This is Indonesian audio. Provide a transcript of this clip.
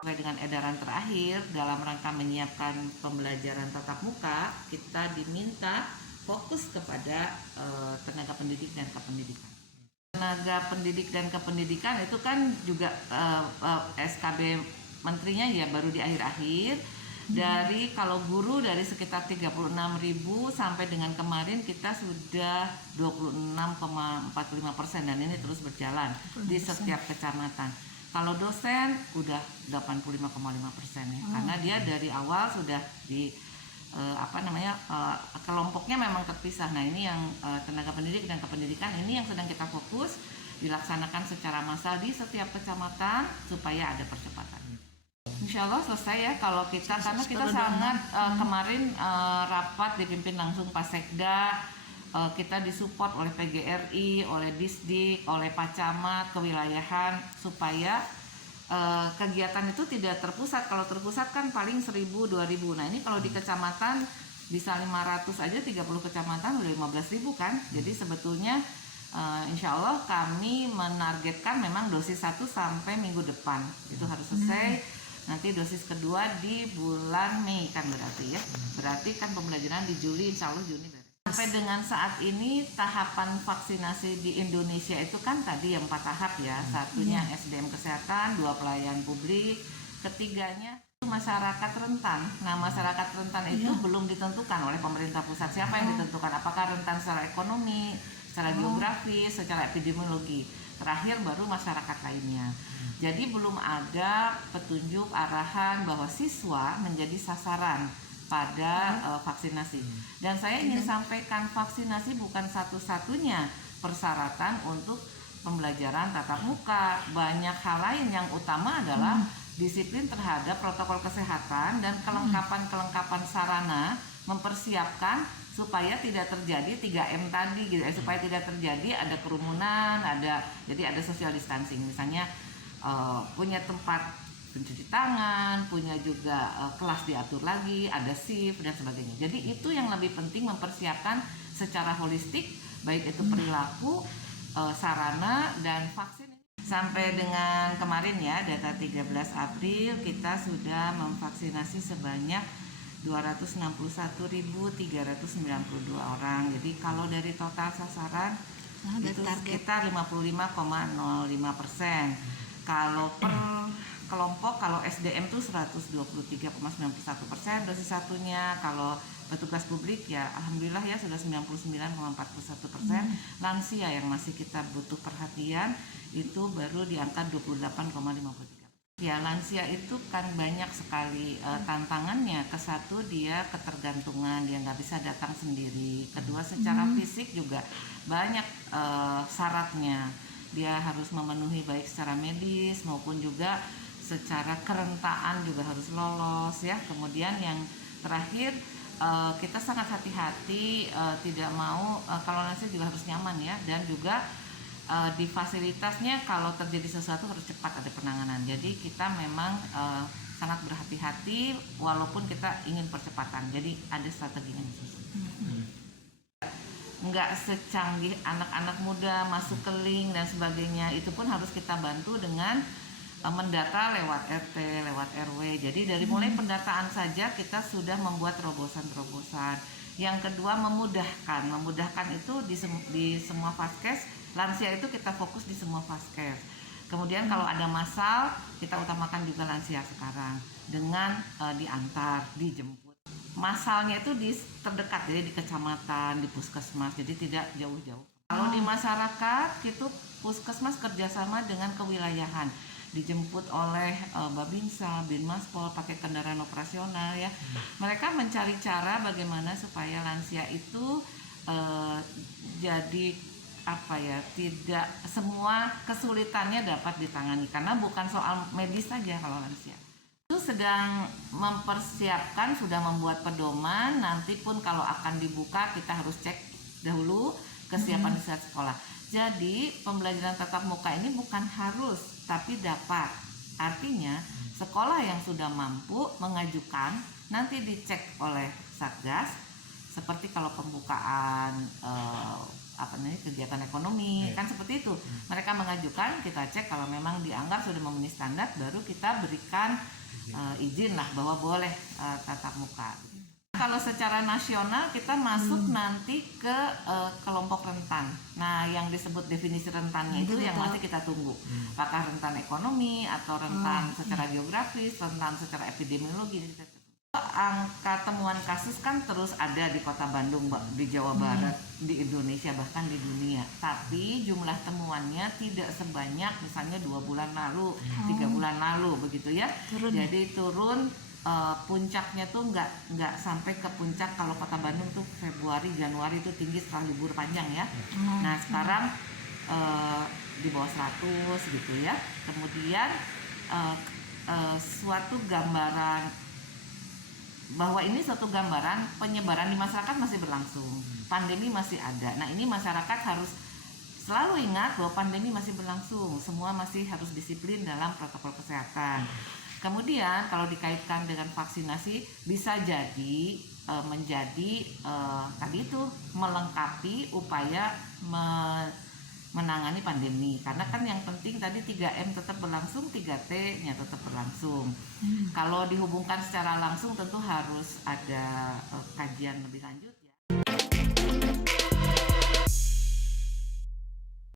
Sesuai dengan edaran terakhir, dalam rangka menyiapkan pembelajaran tatap muka, kita diminta fokus kepada tenaga pendidik dan kependidikan. Tenaga pendidik dan kependidikan itu kan juga SKB menterinya ya baru di akhir-akhir. Dari kalau guru dari sekitar 36.000 sampai dengan kemarin kita sudah 26,45% dan ini terus berjalan di setiap kecamatan. Kalau dosen udah 85,5% ya, karena dia dari awal sudah di kelompoknya memang terpisah. Nah ini yang tenaga pendidik dan kependidikan ini yang sedang kita fokus dilaksanakan secara massal di setiap kecamatan supaya ada percepatan. Insya Allah selesai ya kalau kita karena kita sangat kemarin rapat dipimpin langsung Pak Sekda, kita disupport oleh PGRI, oleh Disdik, oleh Pak Camat, kewilayahan supaya kegiatan itu tidak terpusat. Kalau terpusat kan paling 1.000, 2.000. Nah ini kalau di kecamatan bisa 500 aja, 30 kecamatan udah 15.000 kan. Jadi sebetulnya insya Allah kami menargetkan memang dosis 1 sampai minggu depan itu harus selesai. Nanti dosis kedua di bulan Mei kan berarti ya. Berarti kan pembelajaran di Juli, insya Allah Juni beres. Sampai dengan saat ini tahapan vaksinasi di Indonesia itu kan tadi yang 4 tahap ya. Satunya SDM kesehatan, 2 pelayan publik, ketiganya masyarakat rentan. Nah masyarakat rentan itu belum ditentukan oleh pemerintah pusat. Siapa yang ditentukan? Apakah rentan secara ekonomi, secara geografis, secara epidemiologi. Terakhir baru masyarakat lainnya. Jadi belum ada petunjuk arahan bahwa siswa menjadi sasaran pada vaksinasi. Dan saya ingin sampaikan vaksinasi bukan satu-satunya persyaratan untuk pembelajaran tatap muka. Banyak hal lain yang utama adalah disiplin terhadap protokol kesehatan dan kelengkapan sarana mempersiapkan supaya tidak terjadi 3M tadi gitu, supaya tidak terjadi ada kerumunan, jadi ada social distancing misalnya. Punya tempat pencuci tangan, punya juga kelas diatur lagi, ada shift dan sebagainya. Jadi itu yang lebih penting mempersiapkan secara holistik, baik itu perilaku, sarana dan vaksin. Sampai dengan kemarin ya, data 13 April kita sudah memvaksinasi sebanyak 261.392 orang. Jadi kalau dari total sasaran itu sekitar 55,05%. Kalau per kelompok, kalau SDM itu 123,91% dosis satunya. Kalau petugas publik ya alhamdulillah ya sudah 99,41%. Lansia yang masih kita butuh perhatian itu baru di angka 28,53%. Ya lansia itu kan banyak sekali tantangannya. Kesatu dia ketergantungan, dia nggak bisa datang sendiri. Kedua secara fisik juga banyak syaratnya. Dia harus memenuhi baik secara medis maupun juga secara kerentaan juga harus lolos ya. Kemudian yang terakhir kita sangat hati-hati tidak mau kalau lansia juga harus nyaman ya, dan juga di fasilitasnya kalau terjadi sesuatu harus cepat ada penanganan. Jadi kita memang sangat berhati-hati walaupun kita ingin percepatan. Jadi ada strateginya khusus. Nggak secanggih anak-anak muda masuk ke link dan sebagainya, itu pun harus kita bantu dengan mendata lewat RT, lewat RW. Jadi dari mulai pendataan saja kita sudah membuat terobosan-terobosan. Yang kedua memudahkan itu di semua vaskes. Lansia itu kita fokus di semua vaskes. Kemudian kalau ada massal kita utamakan juga lansia sekarang dengan diantar, dijemput. Massalnya itu di terdekat, jadi di kecamatan, di puskesmas, jadi tidak jauh-jauh. Kalau di masyarakat itu puskesmas kerjasama dengan kewilayahan, dijemput oleh Babinsa, Binmaspol pakai kendaraan operasional ya. Mereka mencari cara bagaimana supaya lansia itu jadi tidak semua kesulitannya dapat ditangani, karena bukan soal medis saja kalau lansia. Itu sedang mempersiapkan, sudah membuat pedoman. Nanti pun kalau akan dibuka kita harus cek dahulu kesiapan di sekolah. Jadi pembelajaran tatap muka ini bukan harus tapi dapat. Artinya sekolah yang sudah mampu mengajukan nanti dicek oleh Satgas. Seperti kalau pembukaan kegiatan ekonomi, kan seperti itu. Mereka mengajukan, kita cek kalau memang dianggap sudah memenuhi standar, baru kita berikan izin lah bahwa boleh tatap muka. Kalau secara nasional kita masuk nanti ke kelompok rentan. Nah, yang disebut definisi rentannya itu yang masih kita tunggu. Apakah rentan ekonomi atau rentan secara geografis, rentan secara epidemiologi. Angka temuan kasus kan terus ada di Kota Bandung, di Jawa Barat, di Indonesia, bahkan di dunia. Tapi jumlah temuannya tidak sebanyak misalnya 2 bulan lalu, 3 bulan lalu begitu ya. Jadi turun. Puncaknya tuh nggak sampai ke puncak. Kalau Kota Bandung tuh Februari Januari itu tinggi setelah libur panjang ya. Nah sekarang di bawah 100 gitu ya. Kemudian suatu gambaran bahwa ini suatu gambaran penyebaran di masyarakat masih berlangsung, pandemi masih ada. Nah ini masyarakat harus selalu ingat bahwa pandemi masih berlangsung, semua masih harus disiplin dalam protokol kesehatan. Kemudian kalau dikaitkan dengan vaksinasi bisa jadi menjadi tadi itu melengkapi upaya menangani pandemi. Karena kan yang penting tadi 3M tetap berlangsung, 3T-nya tetap berlangsung. Kalau dihubungkan secara langsung tentu harus ada kajian lebih lanjut.